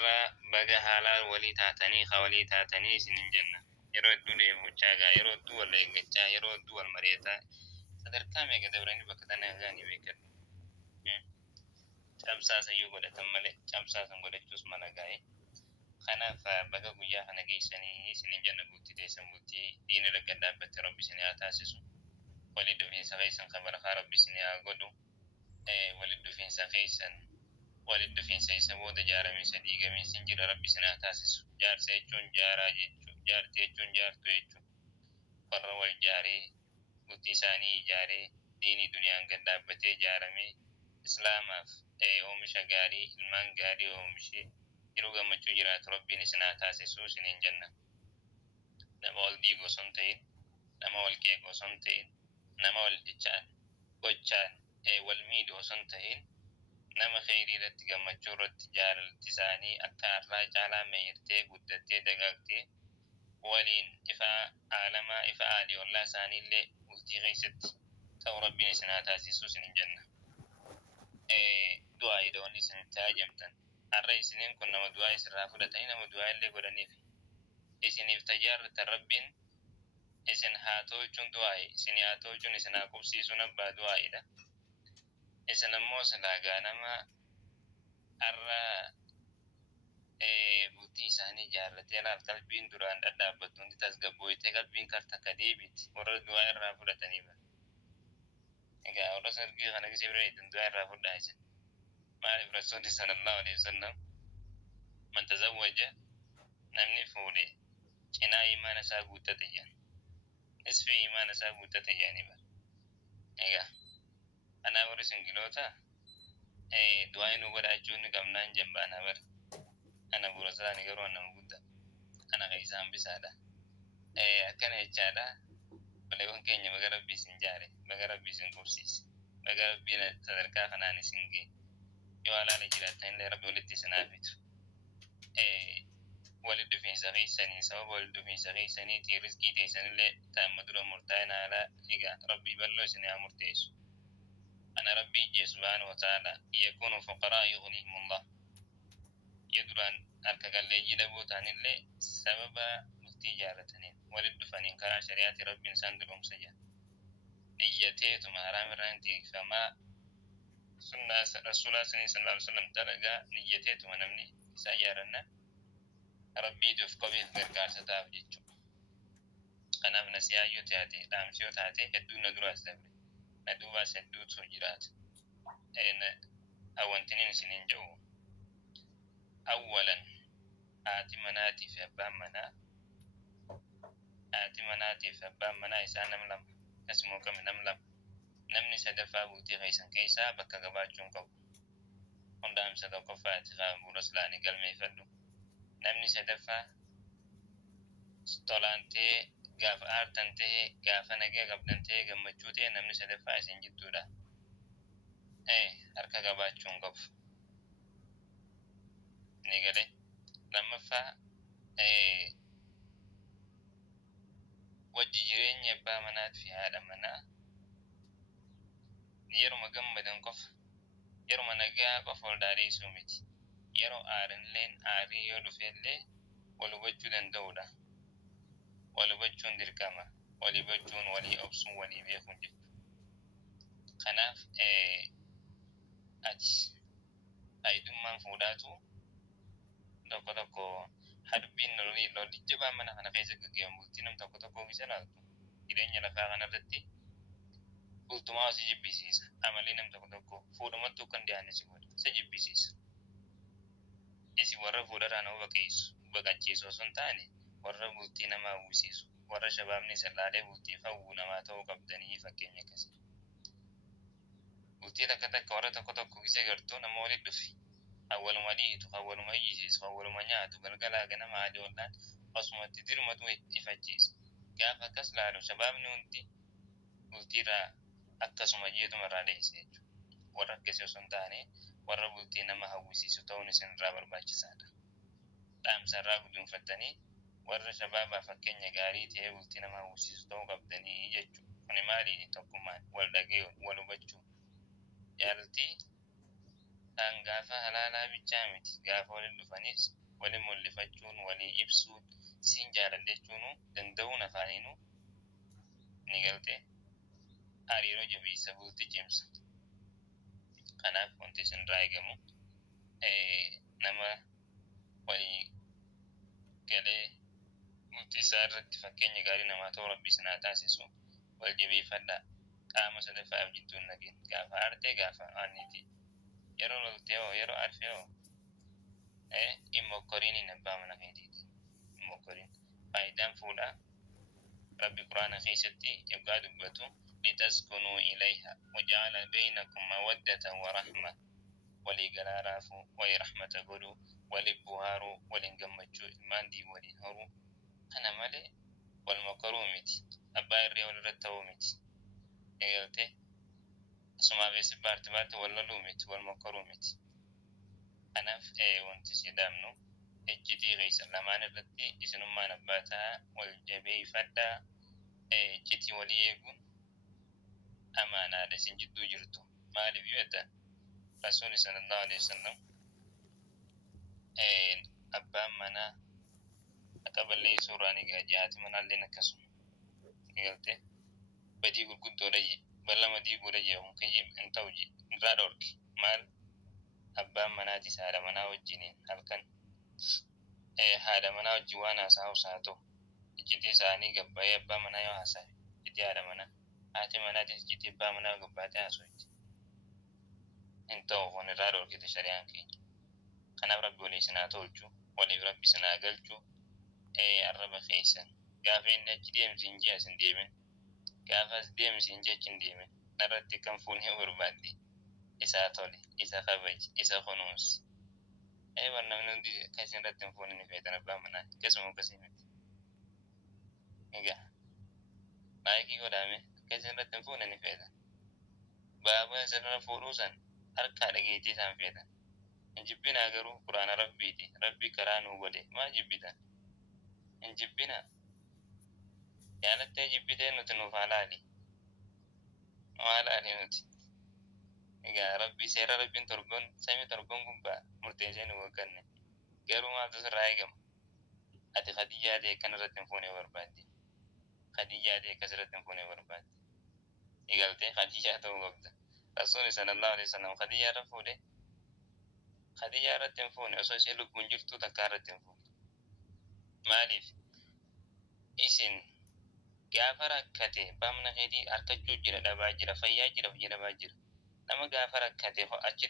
arra baga halal wali taatanii khawali taatanii sinin jenna yeroo dulee mucaaga yeroo duwal eegachaa yeroo duwal mareeta sadarkaa meeqa dabrani bakka tanaa gaani beekan cabsaasa yoo godhatan malee cabsaasan godhachuus mala gaa'e kanaaf baga guyyaa kana geessanii sinin jenna bultii teessan bultii diina laga dhaabbate rabbi isin haa taasisu wali dhufiinsa keessan kabara rabbi isin haa godhu wali dhufiinsa keessan wali dhufiinsa isa booda jaarame isa diigame isin jira rabbi isin haa taasisu jaarsa jechuun jaaraa jechuu jaartii jechuun jaartuu jechuu warra wal jaaree bultii isaanii ijaaree diinii duniyaan gad dhaabbatee jaarame islaamaaf oomisha gaarii ilmaan gaarii oomishee yeroo gammachuu jiraatu rabbiin isin haa taasisu isiniin jenna nama wal diiguu osoo hin ta'in nama wal qeequu osoo hin ta'in nama wal jechaan gochaan wal miidhuu osoo hin ta'in nama khayrii irratti gammachuu irratti jaalalti isaanii akka har'aa caalaa meeyirtee guddattee dagaagtee waliin ifa aalamaa ifa aalii ollaa isaaniillee bultii keessatti ta'u rabbiin isin haa taasisu isiniin jenna du'aa idoon isin taajamtan har'a isiniin kun nama du'aa isirraa fudhatanii nama du'aa illee godhaniif isiniif tajaarratan rabbiin isin haa tolchuun du'aa'i isin haa tolchuun isin haa qubsiisuun abbaa du'aa'idha isin ammoo salaagaa nama har'a bultii isaanii jaarratee laaf qalbiin duraan dhadhaabbattu hundi tasgabbooytee qalbiin kartakka deebiti warra du'aa irraa fudhataniiba egaa warra sargii kana gisee bira eedan du'aa irraa fudhaa isin maaliif rasuulli sallallahu alaihi wasallam man tazawwaja namni fuudhe cinaa imaana isaa guuttate jedhan nisfi imaana isaa guuttate jedhaniiba egaa ana warri singiloota du'aa nu godhaachuun qabnaan jembaana bar ana burasaani garuu nama guddaa ana kaisaan bisaadha akkana jechaadha baleewwan keenya baga rabbii isin jaare baga rabbii isin qubsiise baga rabbiin sadarkaa kanaan isin gee yoo alaala jiraattan illee rabbi walitti isin haafitu wali dhufiinsa keessanii sababa wali dhufiinsa keessaniitii riskii teessanillee taa'amma dura murtaa'ina alaa egaa rabbii bal'oo isin haa murteessu ana rabbii jee subhaanahu wa ta'ala yakunu fuqaraa yughnihimullah يدران أركال ليجي بوتان اللي سبب مفتي ولد فنين كرا شريعة رب إنسان دلهم سجا نيتي ثم حرام رانتي فما سنة رسول الله صلى الله عليه وسلم تلقى نيتي ثم نمني سيارنا ربي دفق به غير ستاف جيتشو أنا من سيايو تاتي لامسيو تاتي هدو ندرو أسدبري ندو سدو تسجرات أين أوانتنين سنين جو أولا آتي مناتي في أبام منا إسان نملم نسموك من نملم نمني سدفا بوتي غيسان كيسا بكا غباچون قبو قندام سدوكو فاتخا برسلاني قلمي فردو نمني سدفا ستولانتي غاف آرتنتي غاف نگه قبلنتي غمچوتي نمني سدفا إسان جدو دا أركا غباچون قبو نيجالي لما فا وجيرين يبا منات في هذا منا يرو مجمدن قف يرو منجا قفول داري سومتي يرو آرن لين آري يلو فيلي ولو بجودن دولا ولو بجون دركما ولي بجون ولي أبسون ولي بيخون جد خناف أجس أيدم من فوداتو tokko harbin lolli jabaa mana kana keessa gaggeeffamu bultii nam tokko misalaaltu jireenya lafaa kanarratti bultumaa si jibbisiisa amalli nam tokko fuudhamattuu kan dhiyaanne si godha si jibbisiisa isi warra fuudharraa nama baqachiisu osoo hin taane warra bultii namaa uwwisiisu warra shabaabni salaalee bultii hawwuu namaa ta'uu qabdanii fakkeenya akkasii bultii takka warra tokko gisee gartuu nama walitti dhufi أول ماليت أول ما يجيس أول ما نيات وقلقلا جنا ما عاد ولان قسمة تدير ما توي يفجيس كيف كسل على شباب نونتي وتيرا أكسم جيد مرة ليس ورا كسر سنتاني ورا بولتينا ما هو سيسو توني سن رابر باجسادا دام سراغ دون فتني ورا شباب فكني جاري تيه بولتينا ما هو سيسو تو قبضني يجو كني مالي تكما ولدقي ولو بجو يالتي an gaafa halaalaa bichaa miti gaafa waliin dhufanis waliin mul'ifachuun walii ibsuun siin jaaladhechuun danda'uun afaaniinuu ni galte hariiroo jabeessa bultii cimsa. Kanaaf wanti isin irraa eegamu nama walii galee murtii isaa irratti fakkeenya gaarii namaa ta'uu rabbi isin haa taasisu. Wal jabeeffadhaa. Qaama sadaffaaf jidduun nageen gaafa aartee gaafa aanniiti. Yeroo loltee hoo yeroo arfee hoo immokkoriin hin abbaa mana keetiiti. Immokkoriin faayidaan fuudhaa rabbi quraana keessatti yoggaa dubbatu litaskunuu ilayha waja'ala baynakum mawaddatan wa rahma walii galaa raafuu walii rahmata godhuu walii buhaaruu waliin gammachuu ilmaan dii waliin horuu kana malee wal mokkoruu miti abbaa irree wal irratti ta'uu miti eegalte asumaa beesi baarti wal loluu miti wal mokkoruu miti. Kanaaf wanti sidaamnu ejjitii keessa lamaan irratti isinummaan abbaataa wal jabeeffadhaa ejjitii walii eeguun amaanaadha isin jidduu jirtu. Maaliif yoo jedhan rasuulli sallallahu alaihi wasallam abbaan manaa akka balleessuu irraa ni gaajjaati manaalleen akkasuma eegalte badii gurguddoodha jee ballama diiguudha jee hunkayyee hin ta'u jee irraa dhorke maal abbaan manaatis haadha manaa wajjiniin halkan haadha manaa wajjin waan haasa'us haa ta'u iccitii isaanii gabbaa'ee abbaa manaa yoo haasa'e iccitii haadha manaa haati manaatis iccitii abbaa manaa gabbaatee haasa'u hin ta'u kun irraa dhorkite shari'aan keenya. Kanaaf rabbi walii isin haa tolchu waliif rabbi isin haa galchu arraba keessan gaafa inni achi deemsiin ji'a isin deemin gaafa as deemsiin ji'a achi hin deemin narratti kan fuunee barbaadde isaa tole isa kabaji isa kunuunsi namni hundi kan isin irratti hin fuune ni feetan abbaa manaa akkasuma akkasii miti egaa maayikii godhame akka isin irratti hin fuune ni feetan baaba isinirra fuudhuu san harkaa dhageetii isaan feetan hin jibbinaa garuu quraana rabbiiti rabbi karaa nuu godhe maa jibbitan hin jibbinaa yaalattee jibbitee nuti nuuf haalaali nuti egaa rabbi seera rabbiin samii torban gubbaa murteessee nu wagganne garuu maaltu sirraa eegama ati Khadijaa ta'e kan irratti hin fuune barbaadde Khadijaa ta'e akkas irratti hin fuune barbaadde eegaltee Khadijaa ta'uu qabda. Rasuulli sallallahu alaihi wasallam Khadijaa irra fuudhe Khadijaa irratti hin fuune osoo ishee lubbuun jirtu takkaa irratti hin fuune maaliif isin gaafa rakkate bamna heedii harkachuu jira dhabaa jira fayyaa jira dhabaa jira nama gaafa rakkate achi